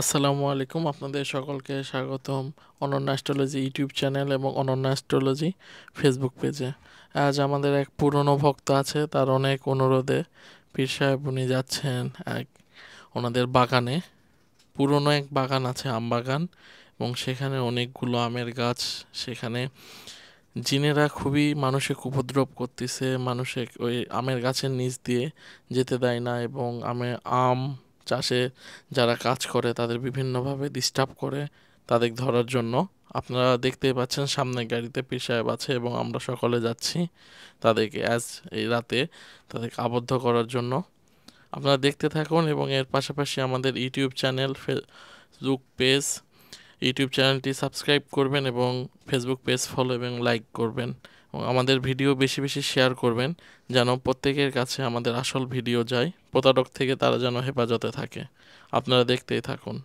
আসসালামু আলাইকুম, আপনাদের সকলকে স্বাগতম অনন্য অ্যাস্ট্রোলজি ইউটিউব চ্যানেল এবং অনন্য অ্যাস্ট্রোলজি ফেসবুক পেজে। আজ আমাদের এক পুরনো ভক্ত আছে, তার অনেক অনুরোধে পীর সাহেব উনি যাচ্ছেন এক ওনাদের বাগানে। পুরনো এক বাগান আছে, আম বাগান, এবং সেখানে অনেকগুলো আমের গাছ। সেখানে জিনেরা খুবই মানুষকে উপদ্রব করতেছে, মানুষে ওই আমের গাছের নিচ দিয়ে যেতে দেয় না, এবং আম চাষে যারা কাজ করে তাদের বিভিন্নভাবে ডিস্টার্ব করে তাদের ধরার জন্য। আপনারা দেখতেই পাচ্ছেন সামনে গাড়িতে পীর সাহেব আছে এবং আমরা সকলে যাচ্ছি তাদেরকে এই রাতে তাদেরকে আবদ্ধ করার জন্য। আপনারা দেখতে থাকুন এবং এর পাশাপাশি আমাদের YouTube channel, Facebook page, YouTube চ্যানেলটি সাবস্ক্রাইব করবেন এবং ফেসবুক পেজ ফলো এবং লাইক করবেন, এবং আমাদের ভিডিও বেশি বেশি শেয়ার করবেন যেন প্রত্যেকের কাছে আমাদের আসল ভিডিও যায়, প্রতারক থেকে তারা যেন হেফাজতে থাকে। আপনারা দেখতেই থাকুন।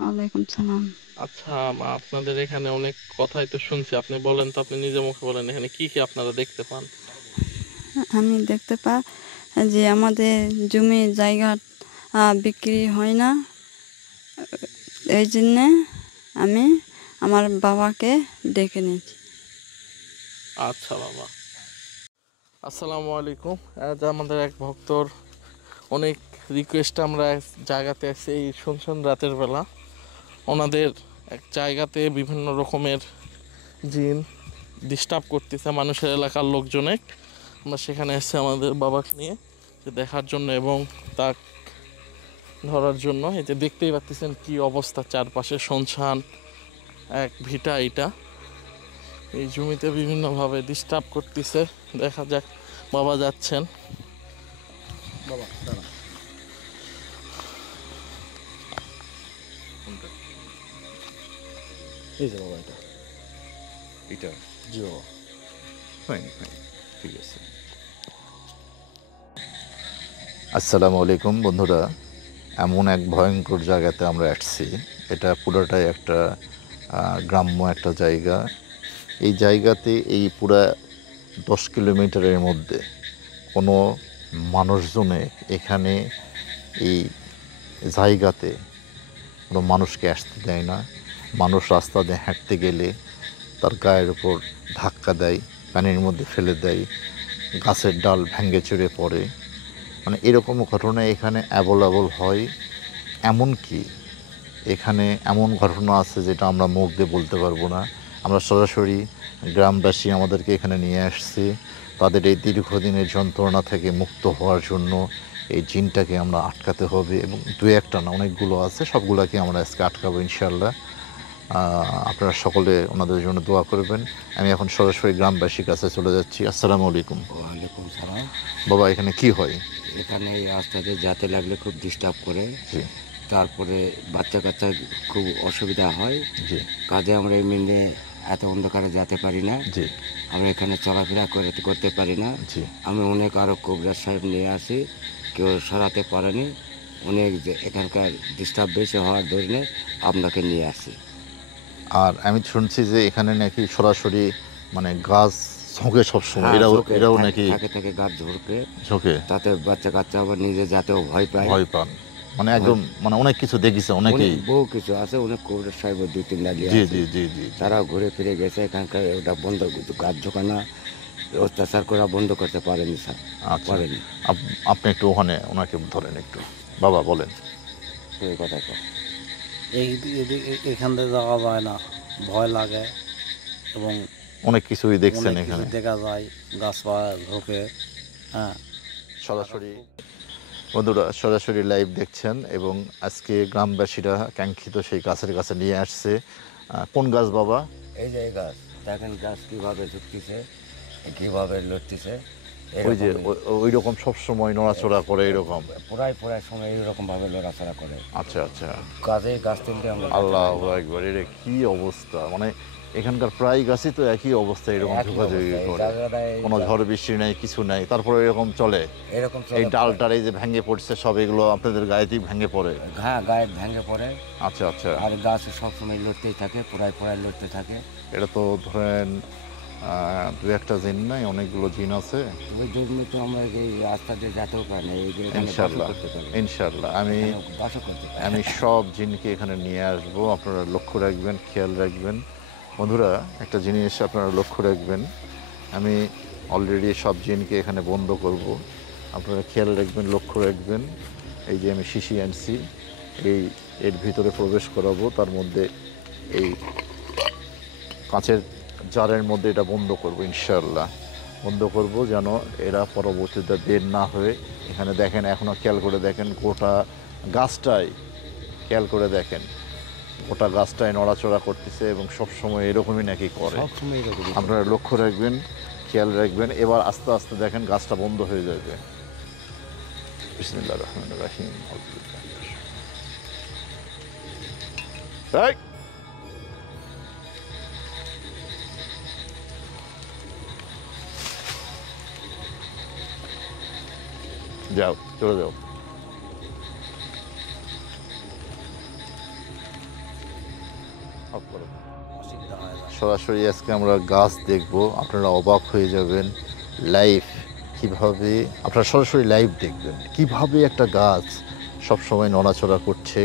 ওয়ালাইকুম সালাম। আচ্ছা, আপনাদের এখানে অনেক কথাই তো শুনছি, আপনি বলেন তো, আপনি নিজে মুখে বলেন এখানে কি কি আপনারা দেখতে পান। আমি দেখতে পাই যে আমাদের জমি জায়গা বিক্রি হয় না, এই জন্যে আমি আমার বাবাকে ডেকে নিয়েছি। আচ্ছা বাবা, আসসালামু আলাইকুম। আজ আমাদের এক ভক্তর অনেক রিকোয়েস্ট, আমরা এক জায়গাতে আছি এই শুনছেন রাতের বেলা। ওনাদের এক জায়গাতে বিভিন্ন রকমের জিন ডিস্টার্ব করতেছে মানুষের এলাকার লোকজনে। আমরা সেখানে এসেছি আমাদের বাবাকে নিয়ে দেখার জন্য এবং তার ধরার জন্য। এই যে দেখতেই পাচ্ছেন কি অবস্থা, চারপাশে শুনশান এক ভিটা। এটা এই জমিতে বিভিন্নভাবে ডিস্টার্ব করতেছে। দেখা যাক, বাবা যাচ্ছেন। বাবা দাঁড়া, এই যে বাবা এটা জি বাবা, ফাইন ফাইন, ঠিক আছে। আসসালামু আলাইকুম বন্ধুরা, এমন এক ভয়ঙ্কর জায়গাতে আমরা আসছি। এটা পুরোটাই একটা গ্রাম্য একটা জায়গা। এই জায়গাতে এই পুরা 10 কিলোমিটারের মধ্যে কোনো মানুষজনে এখানে এই জায়গাতে কোনো মানুষকে আসতে দেয় না। মানুষ রাস্তা দিয়ে হাঁটতে গেলে তার গায়ের উপর ধাক্কা দেয়, পানির মধ্যে ফেলে দেয়, গাছের ডাল ভেঙে চড়ে পড়ে। মানে এরকম ঘটনা এখানে অ্যাভেলেবল হয়। এমনকি এখানে এমন ঘটনা আছে যেটা আমরা মুখ দিয়ে বলতে পারবো না। আমরা সরাসরি গ্রামবাসী আমাদেরকে এখানে নিয়ে আসছি তাদের এই দীর্ঘদিনের যন্ত্রণা থেকে মুক্ত হওয়ার জন্য। এই জিনটাকে আমরা আটকাতে হবে, এবং দু একটা না, অনেকগুলো আছে, সবগুলোকে আমরা আজকে আটকাবো ইনশাআল্লাহ। আপনারা সকলে ওনাদের জন্য দোয়া করবেন। আমি এখন সরাসরি গ্রামবাসীর কাছে চলে যাচ্ছি। আসসালামু আলাইকুম। ওয়ালাইকুম সালাম। বাবা, এখানে কি হয়? এখানে এই রাস্তাতে যেতে লাগলে খুব ডিস্টার্ব করে, জি তারপরে বাচ্চা কাচ্চা খুব অসুবিধা হয়। জি কাজে আমরা এমনি এত অন্ধকারে যেতে পারি না, জি আমরা এখানে চলাফেরা করতে পারি না। জি আমি অনেক আরও কবিরাজ সাহেব নিয়ে আসি, কেউ সরাতে পারেনি। অনেক এখানকার ডিস্টার্ব বেশি হওয়ার ধরনে আপনাকে নিয়ে আসি। আর আমি শুনছি যে এখানে নাকি সরাসরি মানে গাছ ঝোঁকে সবসময়, হ্যাঁ, এরাও ঝোঁকে এরাও থাকে- নাকি থাকে থাকে গাছ ঝুড়কে, ঝোঁকে তাতে বাচ্চা কাচ্চা আবার নিজে যাতেও ভয় পায়। ভয় পান? মানে একদম মানে অনেক কিছু দেখিছে অনেকেই। অনেক বহু কিছু আছে, অনেক কবিরাজ সাহেব 2-3 জি আছে, জি জি জি তারা ঘুরে ফিরে গেছে। এখানকার ওটা বন্ধ, গাছ ঝোঁকানা অত্যাচার করা বন্ধ করতে পারেনি স্যার, আচ্ছা, পারেনি। আপনি একটু ওখানে ওনাকে ধরেন একটু। বাবা বলেন। তো এই কথা তো এখান থেকে যাওয়া যায় না, ভয় লাগে, এবং অনেক কিছুই দেখছেন অনেক কিছু এখানে দেখা যায়, গাছপালা ঝোঁকে। হ্যাঁ, সরাসরি। বন্ধুরা সরাসরি লাইভ দেখছেন, এবং আজকে গ্রামবাসীরা কাঙ্ক্ষিত সেই গাছের কাছে নিয়ে আসছে। কোন গাছ বাবা? এই যে এই গাছ দেখেন, গাছ কিভাবে ঝুঁকতেছে, কিভাবে লড়তেছে। ওই যে ওই রকম সবসময় নড়াচড়া করে এরকম? পুরাই সময় এইরকম ভাবে লড়াচড়া করে। আচ্ছা আচ্ছা, কাজে গাছ তুলতে আমরা আল্লাহু আকবার, এটা কি অবস্থা! মানে এখানকার প্রায় গাছই তো একই অবস্থা, এরকম একই ঝোঁকাঝুঁকি অবস্থা। এই করে, জায়গাটায় কোনো ঝড় বৃষ্টি নাই, কিছু নাই, তারপরে এরকম চলে। এরকম এই চলে। ডালটার এই যে ভেঙে পড়ছে সব, এগুলো আপনাদের গায়েতেই ভেঙে পড়ে? হ্যাঁ, গায়ে ভেঙে পড়ে। আচ্ছা আচ্ছা, আর গাছ সবসময় লড়তেই থাকে, পুরাই লড়তে থাকে। এটা তো ধরেন দু একটা জিন নাই, অনেকগুলো জিন আছে। ওই জন্য তো আমরা এই রাস্তা দিয়ে যেতেও পারি না, এই যে এখানে বাসও ইনশাল্লাহ করতে পারি না। ইনশাল্লাহ আমি এখানে বাসও করতে পারি না। আমি সব জিনকে এখানে নিয়ে আসবো। আপনারা লক্ষ্য রাখবেন, খেয়াল রাখবেন। বন্ধুরা একটা জিনিস আপনারা লক্ষ্য রাখবেন, আমি অলরেডি সব জিনকে এখানে বন্ধ করব। আপনারা খেয়াল রাখবেন, লক্ষ্য রাখবেন। এই যে আমি শিশি আনছি, এর ভিতরে প্রবেশ করাবো, তার মধ্যে এই কাঁচের জারের মধ্যে এটা বন্ধ করব ইনশাআল্লাহ। বন্ধ করব যেন এরা পরবর্তীতে বের না হয়ে। এখানে দেখেন, এখনও খেয়াল করে দেখেন, গোটা গাছটাই খেয়াল করে দেখেন, গোটা গাছটাই নড়াচড়া করতেছে, এবং সবসময় এরকমই নাকি করে। সবসময় এরকম। আপনারা লক্ষ্য রাখবেন, খেয়াল রাখবেন। এবার আস্তে আস্তে দেখেন গাছটা বন্ধ হয়ে যাবে। বিসমিল্লাহির রহমানির রহিম। যাও, চলে যাও। সরাসরি আজকে আমরা গাছ দেখব, আপনারা অবাক হয়ে যাবেন। লাইভ কিভাবে, আপনারা সরাসরি লাইভ দেখবেন কিভাবে একটা গাছ সবসময় নড়াচড়া করছে,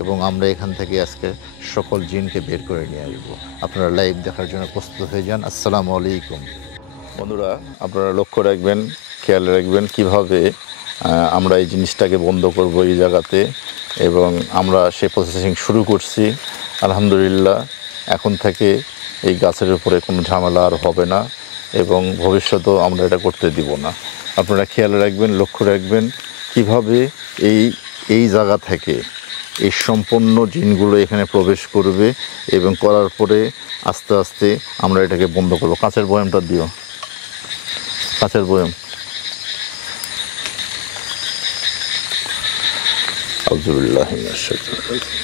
এবং আমরা এখান থেকে আজকে সকল জিনকে বের করে নিয়ে আসবো। আপনারা লাইভ দেখার জন্য প্রস্তুত হয়ে যান। আসসালামু আলাইকুম। বন্ধুরা আপনারা লক্ষ্য রাখবেন, খেয়াল রাখবেন কিভাবে আমরা এই জিনিসটাকে বন্ধ করব এই জায়গাতে, এবং আমরা সেই প্রসেসিং শুরু করছি। আলহামদুলিল্লাহ এখন থেকে এই গাছের উপরে কোনো ঝামেলা আর হবে না, এবং ভবিষ্যতেও আমরা এটা করতে দিব না। আপনারা খেয়াল রাখবেন, লক্ষ্য রাখবেন কিভাবে এই এই জায়গা থেকে এই সম্পূর্ণ জিনগুলো এখানে প্রবেশ করবে এবং করার পরে আস্তে আস্তে আমরা এটাকে বন্ধ করবো। কাঁচের বয়ামটা দিও, কাঁচের বয়াম। আউযুবিল্লাহি মিনাশ শাইতানির রাজিম।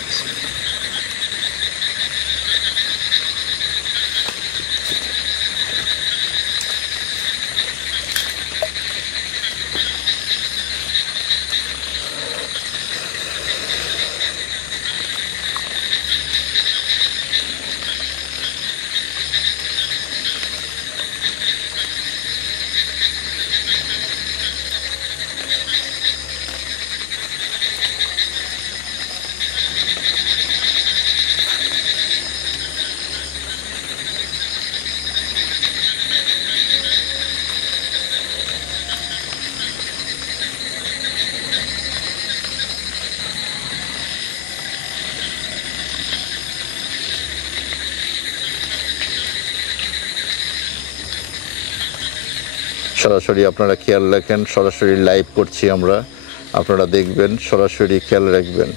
সরাসরি আপনারা খেয়াল রাখেন, সরাসরি লাইভ করছি আমরা, আপনারা দেখবেন, সরাসরি খেয়াল রাখবেন।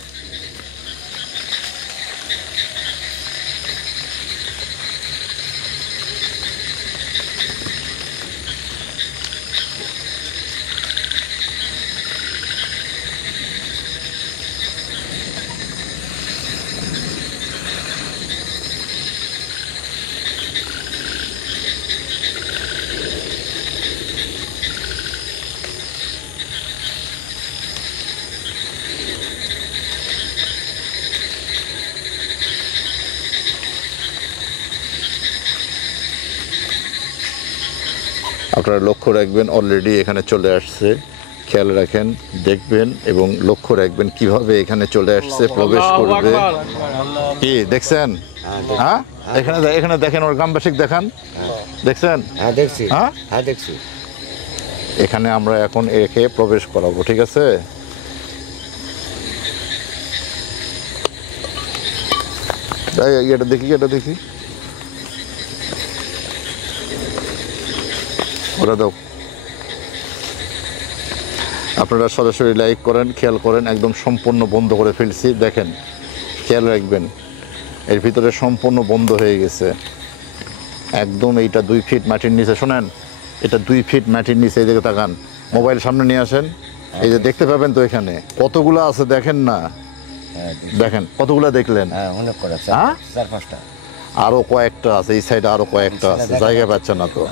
আপনারা লক্ষ্য রাখবেন, অলরেডি এখানে চলে আসছে, খেয়াল রাখেন, দেখবেন এবং লক্ষ্য রাখবেন কিভাবে এখানে চলে আসছে, প্রবেশ করবে। কি দেখছেন? হ্যাঁ, এখানে এখানে দেখেন, ওর গ্রামবাসী দেখান, দেখছেন? হ্যাঁ দেখছি, হ্যাঁ হ্যাঁ দেখছি। এখানে আমরা এখন একে প্রবেশ করাবো, ঠিক আছে? এটা দেখি, এটা দেখি, ওরা দাও। আপনারা সরাসরি লাইক করেন, খেয়াল করেন, একদম সম্পূর্ণ বন্ধ করে ফেলছি, দেখেন, খেয়াল রাখবেন, এর ভিতরে সম্পূর্ণ বন্ধ হয়ে গেছে একদম। এইটা 2 ফিট মাটির নিচে, শোনেন, এটা 2 ফিট মাটির নিচে। এই দিকে তাকান, মোবাইল সামনে নিয়ে আসেন, এই যে দেখতে পাবেন তো এখানে কতগুলো আছে, দেখেন না, দেখেন কতগুলো দেখলেন? অনেক করে, হ্যাঁ 4-5টা, আরো কয়েকটা আছে, এই সাইডে আরো কয়েকটা আছে, জায়গা পাচ্ছে না তো,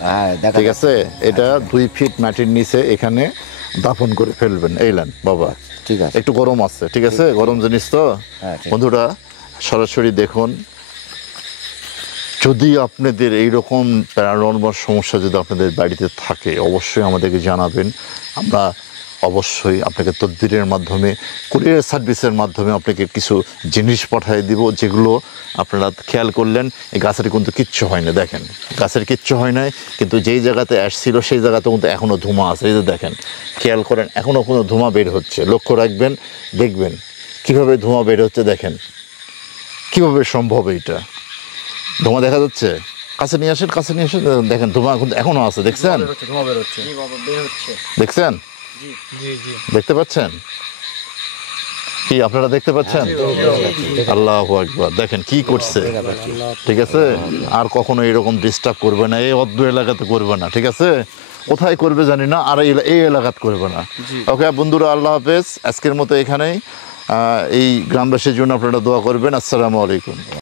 ঠিক আছে? এটা 2 ফিট মাটির নিচে এখানে দাফন করে ফেলবেন। এইলেন বাবা, ঠিক আছে, একটু গরম আছে, ঠিক আছে, গরম জিনিস তো। বন্ধুরা সরাসরি দেখুন, যদি আপনাদের এইরকম প্যারানর্মাল সমস্যা যদি আপনাদের বাড়িতে থাকে, অবশ্যই আমাদেরকে জানাবেন। আমরা অবশ্যই আপনাকে তদবিরের মাধ্যমে, কুরিয়ার সার্ভিসের মাধ্যমে আপনাকে কিছু জিনিস পাঠিয়ে দিব, যেগুলো আপনারা খেয়াল করলেন এই গাছের কিন্তু কিচ্ছু হয় না, দেখেন গাছের কিচ্ছু হয় নাই, কিন্তু যেই জায়গাতে আসছিল সেই জায়গাতে কিন্তু এখনও ধোঁয়া আছে, এই যে দেখেন, খেয়াল করেন, এখনও কোনো ধোঁয়া বের হচ্ছে, লক্ষ্য রাখবেন, দেখবেন কীভাবে ধোঁয়া বের হচ্ছে, দেখেন কীভাবে সম্ভব এইটা, ধোঁয়া দেখা যাচ্ছে, কাছে নিয়ে আসেন, কাছে নিয়ে আসেন, দেখেন ধোঁয়া কিন্তু এখনও আছে, দেখছেন? দেখছেন? দেখতে পাচ্ছেন কি? আপনারা দেখতে পাচ্ছেন? আল্লাহু আকবার, দেখেন কি করছে, ঠিক আছে? আর কখনো এরকম ডিস্টার্ব করবে না, এই অদ্ভুত এলাকাতে করবে না, ঠিক আছে? কোথায় করবে জানি না, আর এই এলাকাতে করবে না। ওকে বন্ধুরা, আল্লাহ হাফেজ, আজকের মতো এখানেই। এই গ্রামবাসীর জন্য আপনারা দোয়া করবেন। আসসালামু আলাইকুম।